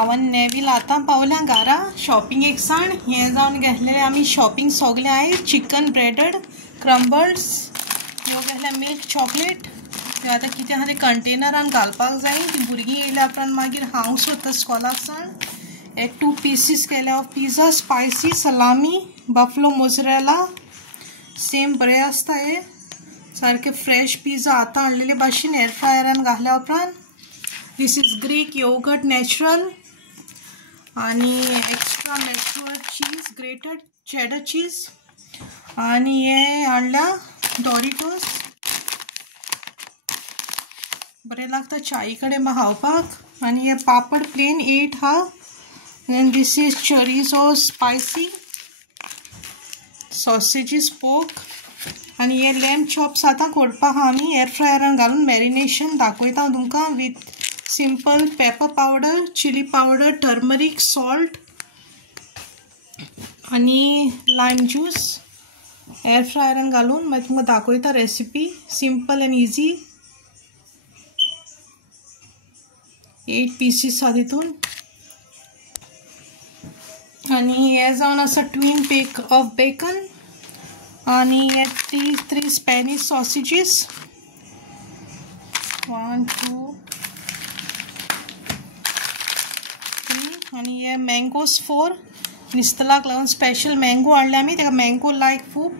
हांवें नेवील आतां पावल्या घरा शॉपिंगेक साण हें जावन घेतलेलें आमी शॉपिंग सगलें आयज चिकन ब्रेडड क्रम्बल्स ह्यो घेतल्या मिल्क चॉकलेट ह्यो आतां कितें आहा तें कंटेनरान घालपाक जाय तीं भुरगीं येयल्या उपरांत मागीर हांव सुद्दां स्कॉलाक साण हे 2 पीसीस केल्या ऑफ पिझ्झा स्पायसी सलामी बफलो मोझरेला सेम बरें आसता हे सारके फ्रेश पिझ्झा आतां हाडलेले भाशेन एअर फ्रायरान घातल्या उपरांत this is Greek yogurt natural आणि extra mature cheese grated cheddar cheese आणि हे हाडल्या डॉरिटोस बरें लागता चाई कडेन खावपाक आणि हे पापड प्लेन 8 हा देन दिस इज चोरिझो स्पायसी सॉसेजीस पोक आणि हे लॅम्ब चॉप्स आतां करपाक आमी एअर फ्रायरान घालून मॅरिनेशन दाखयता तुमकां with simple pepper powder chilli powder turmeric salt आणि लाइम ज्यूस एअर फ्रायरान घालून मागीर तुमकां दाखयता recipe simple and easy 8 pieces आहा तितून आणि हे जावन आसा ट्वीन पेक ऑफ बेकन आणि हे 3 स्पॅनिश सॉसेजीस 1 2 आणि हे मँगोज 4 निस्तलाक लागून स्पेशल मँगो हाडले आमी तेका मँगो लायक खूब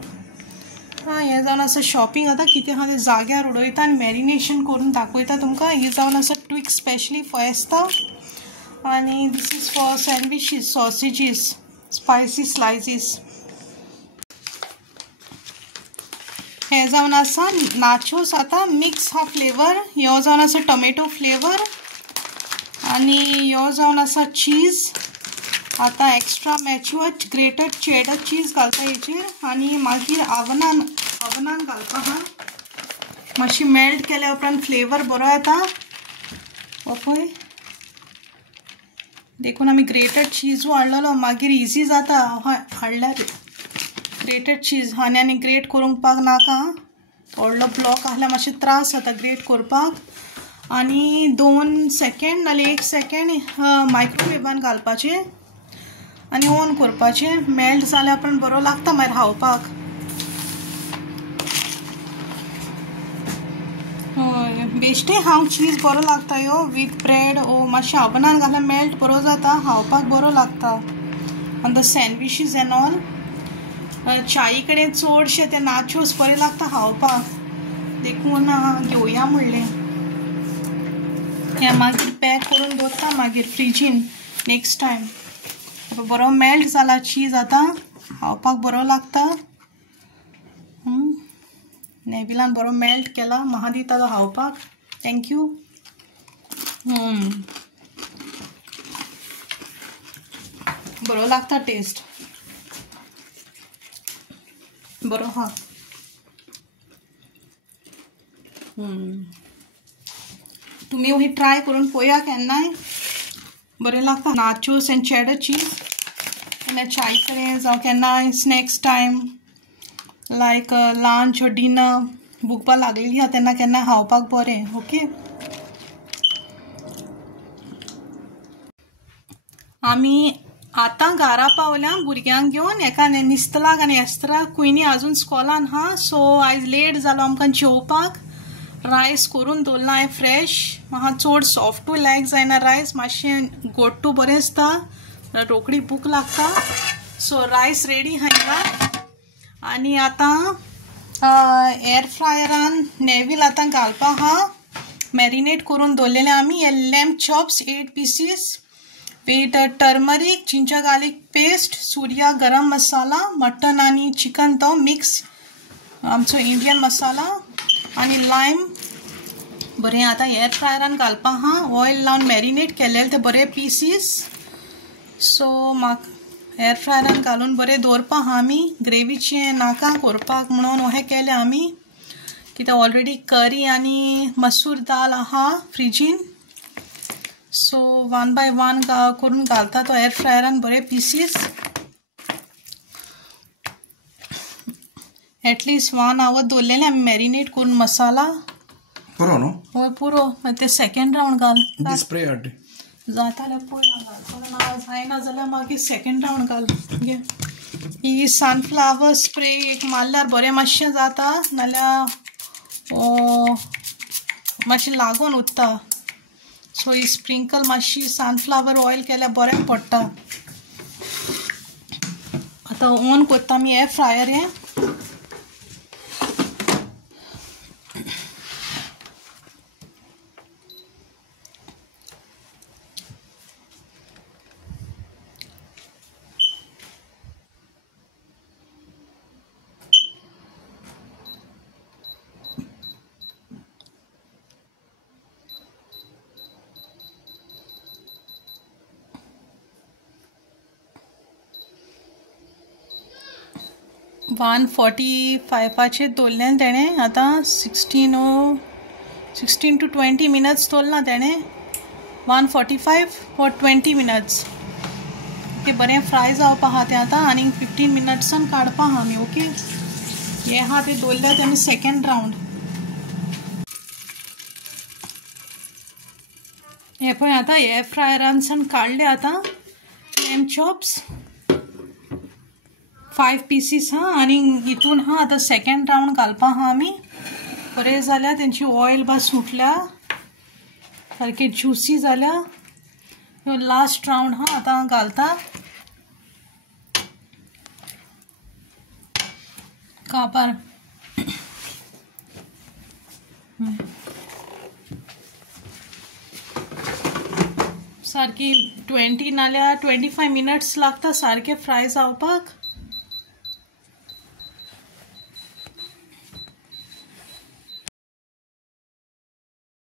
हे जावन आसा शॉपिंग आतां कितें आहा तें जाग्यार उडयता आनी मॅरिनेशन करून दाखयता तुमकां ही जावन आसा ट्विक्स स्पेशली फॉयस्ता आणि दिस इज फॉर सँडविचीस सॉसेजीस स्पायसी स्लायसीस हे जावन आसा नाचोस आतां मिक्स हा फ्लेवर ह्यो जावन आसा टोमॅटो फ्लेवर आणि ह्यो जावन आसा चीज आतां एक्स्ट्रा मॅच्युअर ग्रेटेड चेडर चीज घालता हेचेर आणि मागीर आवनान घालपाक आहा मातशी मेल्ट केल्या उपरांत फ्लेवर बरो येता हो पळय देखून आमी ग्रेटेड चीजू हाडलेलो मागीर इजी जाता हाडल्यार ग्रेटेड चीज आनी ग्रेट करपाक नाका व्हडलो ब्लॉक आहल्यार मातशें त्रास जाता ग्रेट करपाक आणि 2 सेकंड नाल्यार 1 सेकंड मायक्रोवेवान घालपाचें आणि ऑन करपाचें मेल्ट जाल्या उपरांत बरो लागता मागीर खावपाक बेश्टे हांव चीज बरो लागता ह्यो विथ ब्रेड ओ मातशें आवनान घाल्यार मेल्ट बरो जाता खावपाक बरो लागता आनी द सँडविचीस एन ऑल चाई कडेन चडशे ते नाचोस बरे लागता खावपाक देखून घेवया म्हणलें हे मागीर पॅक करून दवरता मागीर फ्रिजीन नेक्स्ट टायम बरो मेल्ट जाला चीज आतां खावपाक बरो लागता नेविलान बरो मेल्ट केला म्हाका दिता तो खावपाक थँक्यू बरो लागता टेस्ट बरो हा तुम्ही ही ट्राय करून पळया केन्नाय बरें लागता नाचोस एंड चेडर चीज आनी चाय कडेन जावं केन्नाय स्नॅक्स टायम लायक लंच और डिनर भूक लागलेली आहा तेन्ना केन्ना खावपाक बरें ओके आमी आतां घरा पावल्या भुरग्यांक घेवन एका निस्तलाक आनी एस्त्राक कुयनी आजून स्कॉलान हा सो आयज लेट जालो आमकां जेवपाक रायस करून दवरला हांवें फ्रेश म्हाका चड सॉफ्टूय लायक जायना रायस मातशें गोडटू बरें दिसता रोखडी भूक लागता सो रायस रेडी हांगा आनी आतां एअर फ्रायरान नेवील आतां घालपाक हा मॅरिनेट करून दवरलेले आमी हे lamb chops 8 pieces with turmeric ginger garlic paste सूर्या गरम मसाला मटन आणि चिकन तो मिक्स आमचो इंडियन मसाला आणि लायम बरें आतां एअर फ्रायरान घालपाक हा ऑयल लावन मॅरिनेट केलेले ते बरे पीसीस सो म्हाका एअर फ्रायरान घालून बरें दवरपाक हा आमी ग्रेवीचें नाका करपाक म्हणून हें केलें आमी कित्याक ऑलरेडी करी आनी मसूर दाल आहा फ्रिजीन सो 1 बाय 1 करून घालता तो एअर फ्रायरान बरे पीसीस एटलीस्ट 1 आवर दवरलेले आमी मॅरिनेट करून मसाला पुरो न्हू हय पुरो ते सेकंड राउंड घाल स्प्रे जाताल्यार पळोवया घालतलो ना जायना जाल्यार मागीर सेकंड रावंड घाल घे ही सनफ्लावर स्प्रे एक मारल्यार बरें मातशें जाता नाल्यार मातशें लागून उरता सो ही स्प्रिंकल मातशी सनफ्लावर ऑयल केल्यार बरें पडटा आतां ऑन करता आमी एअर फ्रायर हें वन 45 दवरलें तेणें आतां 16 to 20 मिनट्स दवरला तेणें 145 फॉर 20 मिनट्स ओके बरें फ्राय जावपा आहा तें आतां आनी 15 मिनट्सान काडपा आहा आमी ओके हे आहा तें दवरल्या तेमी सेकंड रावंड हे पळय आतां एअर फ्रायरानसान काडले आतां लॅम्ब चॉप्स 5 पीसीस हा आनी हितून हा आतां सेकंड रावंड घालपा आहा आमी बरें जाल्या तेंची ऑयल बा सुटल्या सारके ज्युसी जाल्या ह्यो लास्ट रावंड हा आतां घालता कापार सारकी 20 नाल्यार 25 मिनट्स लागता सारके फ्राय जावपाक